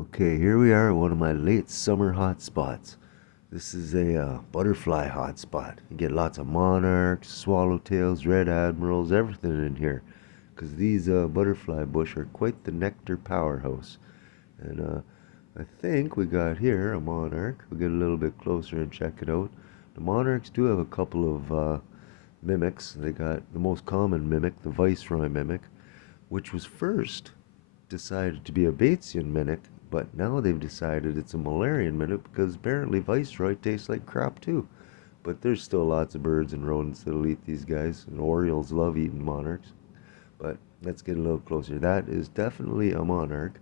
Okay, here we are at one of my late summer hot spots. This is a butterfly hot spot. You get lots of monarchs, swallowtails, red admirals, everything in here. Because these butterfly bush are quite the nectar powerhouse. And I think we got here a monarch. We'll get a little bit closer and check it out. The monarchs do have a couple of mimics. They got the most common mimic, the viceroy mimic, which was first decided to be a Batesian mimic, but now they've decided it's a Malarian mimic because apparently Viceroy tastes like crap too. But there's still lots of birds and rodents that'll eat these guys, and Orioles love eating monarchs. But let's get a little closer. That is definitely a monarch.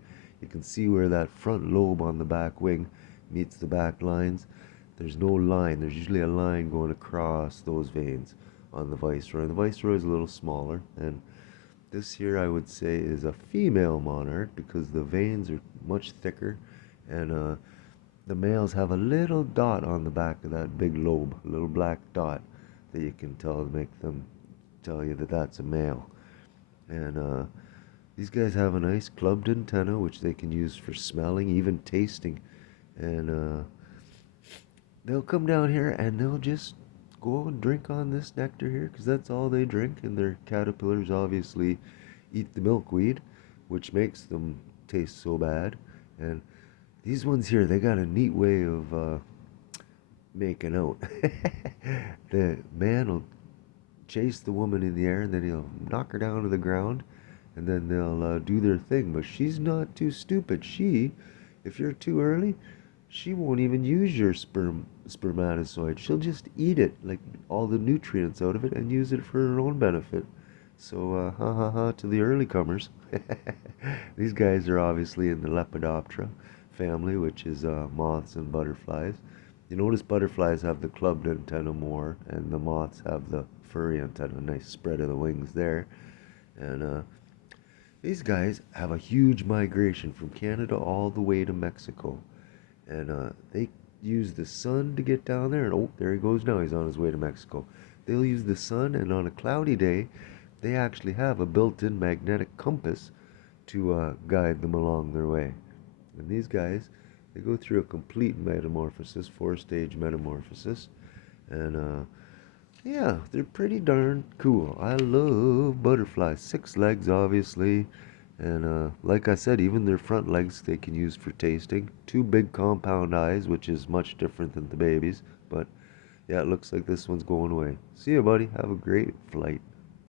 You can see where that front lobe on the back wing meets the back lines. There's no line. There's usually a line going across those veins on the Viceroy. The Viceroy is a little smaller, and this here I would say is a female monarch because the veins are much thicker, and the males have a little dot on the back of that big lobe, a little black dot that you can tell to make them tell you that that's a male. And these guys have a nice clubbed antenna which they can use for smelling, even tasting. And they'll come down here and they'll just go and drink on this nectar here because that's all they drink. And their caterpillars obviously eat the milkweed, which makes them taste so bad. And these ones here, they got a neat way of making out. The man will chase the woman in the air and then he'll knock her down to the ground and then they'll do their thing. But she's not too stupid. If you're too early, she won't even use your spermatozoid. She'll just eat it, like all the nutrients out of it, and use it for her own benefit. So, ha ha ha to the early comers. These guys are obviously in the Lepidoptera family, which is moths and butterflies. You notice butterflies have the clubbed antenna more, and the moths have the furry antenna. Nice spread of the wings there. And these guys have a huge migration from Canada all the way to Mexico. And they use the sun to get down there. And oh, there he goes now. He's on his way to Mexico. They'll use the sun, and on a cloudy day, they actually have a built-in magnetic compass to guide them along their way. And these guys, they go through a complete metamorphosis, four-stage metamorphosis, and yeah, they're pretty darn cool. I love butterflies. Six legs, obviously. And like I said, even their front legs they can use for tasting. Two big compound eyes, which is much different than the babies. But yeah, it looks like this one's going away. See ya, buddy. Have a great flight.